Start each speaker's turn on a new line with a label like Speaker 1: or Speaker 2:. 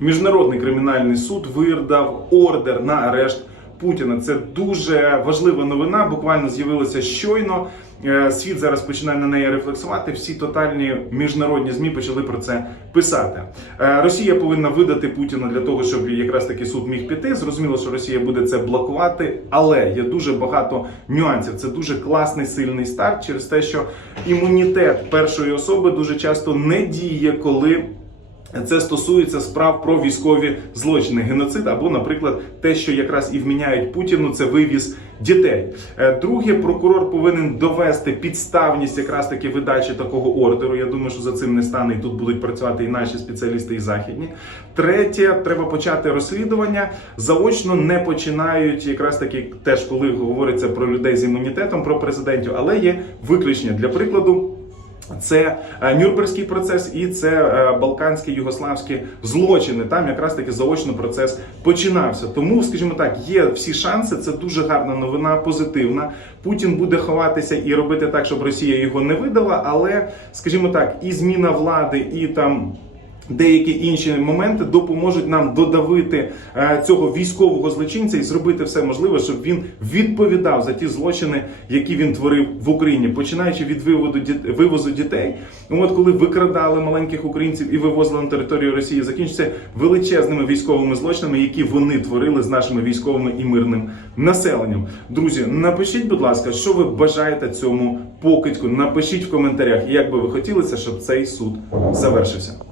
Speaker 1: Міжнародний кримінальний суд видав ордер на арешт Путіна. Це дуже важлива новина. Буквально з'явилася щойно. Е, Світ зараз починає на неї рефлексувати. Всі тотальні міжнародні змі почали про це писати. Е, Росія повинна видати Путіна для того, щоб якраз таки суд міг піти. Зрозуміло, що Росія буде це блокувати, але є дуже багато нюансів. Це дуже класний сильний старт через те, що імунітет першої особи дуже часто не діє, коли. Це стосується справ про військові злочини, геноцид або, наприклад, те, що якраз і вміняють Путіну, це вивіз дітей. Е, Друге, прокурор повинен довести підставність якраз таки видачі такого ордеру. Я думаю, що за цим не стане і тут будуть працювати і наші спеціалісти, і західні. Третє, треба почати розслідування. Заочно не починають якраз таки теж, коли говориться про людей з імунітетом, про президентів, але є виключення для прикладу. Це е, Нюрнберзький процес і це е, балканські югославські злочини. Там якраз таки заочно процес починався. Тому, скажімо так, є всі шанси. Це дуже гарна новина, позитивна. Путін буде ховатися і робити так, щоб Росія його не видала. Але, скажімо так, і зміна влади, і там. Деякі інші моменти допоможуть нам додавити е, цього військового злочинця і зробити все можливе, щоб він відповідав за ті злочини, які він творив в Україні, починаючи від виводу вивозу дітей. Ну, От коли викрадали маленьких українців і вивозили на територію Росії, закінчиться величезними військовими злочинами, які вони творили з нашими військовими і мирним населенням. Друзі, напишіть, будь ласка, що ви бажаєте цьому покидьку. Напишіть в коментарях, як би ви хотілося, щоб цей суд завершився.